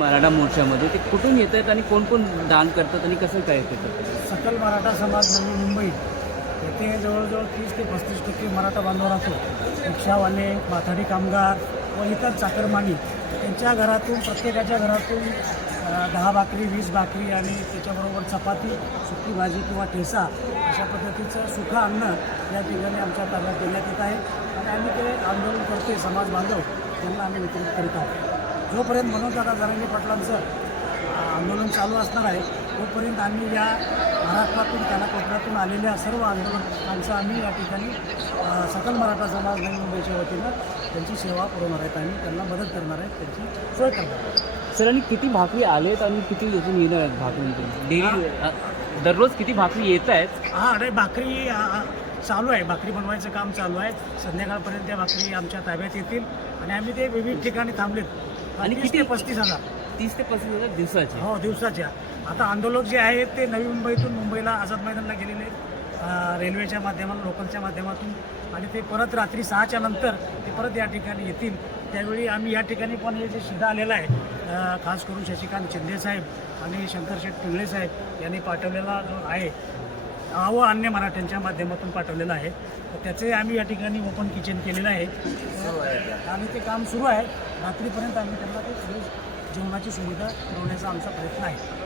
मराठा मोर्चामध्ये ते कुठून येत आहेत आणि कोण कोण दान करतात आणि कसं काय येतं सकल मराठा समाज नवी मुंबई. येथे जवळजवळ तीस ते पस्तीस टक्के मराठा बांधव राहतो रिक्षावाले माथाडी कामगार व इतर चाकरमानी त्यांच्या घरातून प्रत्येकाच्या घरातून दहा भाकरी वीस भाकरी आणि त्याच्याबरोबर चपाती सुकी भाजी किंवा ठेसा अशा पद्धतीचं सुखं अन्न या ठिकाणी आमच्या ताब्यात देण्यात येत आहे. आणि आम्ही ते आंदोलन करते समाज बांधव त्यांना आम्ही वितरित करीत आहोत. जोपर्यंत मनोजदादा जरांगे पाटलांचं आंदोलन चालू असणार आहे तोपर्यंत आम्ही या महाराष्ट्रातून कानाकोपऱ्यातून आलेल्या सर्व आंदोलकांचं आम्ही या ठिकाणी सकल मराठा समाज नवी मुंबईच्या वतीनं त्यांची सेवा पुरवणार आहेत आणि त्यांना मदत करणार आहेत त्यांची सोय करणार आहेत सर आणि किती भाकरी आलेत आणि किती दिवसून येणार आहेत भाकरी? डेली दररोज किती भाकरी येत आहेत? हा आणि भाकरी चालू आहे. भाकरी बनवायचं काम चालू आहे. संध्याकाळपर्यंत त्या भाकरी आमच्या ताब्यात येतील. आणि आम्ही ते विविध ठिकाणी थांबलेत. आणि किती- पस्तीस हजार. तीस ते पस्तीस हजार दिवसाचे. हो दिवसाच्या. आता आंदोलक जे आहेत ते नवी मुंबईतून मुंबईला आझाद मैदानला गेलेले आहेत. रेल्वेच्या माध्यमातून लोकलच्या माध्यमातून. आणि ते परत रात्री सहाच्या नंतर ते परत या ठिकाणी येतील. त्यावेळी आम्ही या ठिकाणी पण हे जे शिधा आलेला आहे खास करून शशिकांत शिंदे साहेब आणि शंकरशेठ पिंगळे साहेब यांनी पाठवलेला जो आहे व अन्य मराठ्यांच्या माध्यमातून पाठवलेलं आहे. तर त्याचे आम्ही या ठिकाणी ओपन किचन केलेलं आहे. आणि ते काम सुरू आहे. रात्रीपर्यंत आम्ही त्यांना ते सगळी जेवणाची सुविधा पुरवण्याचा आमचा प्रयत्न आहे.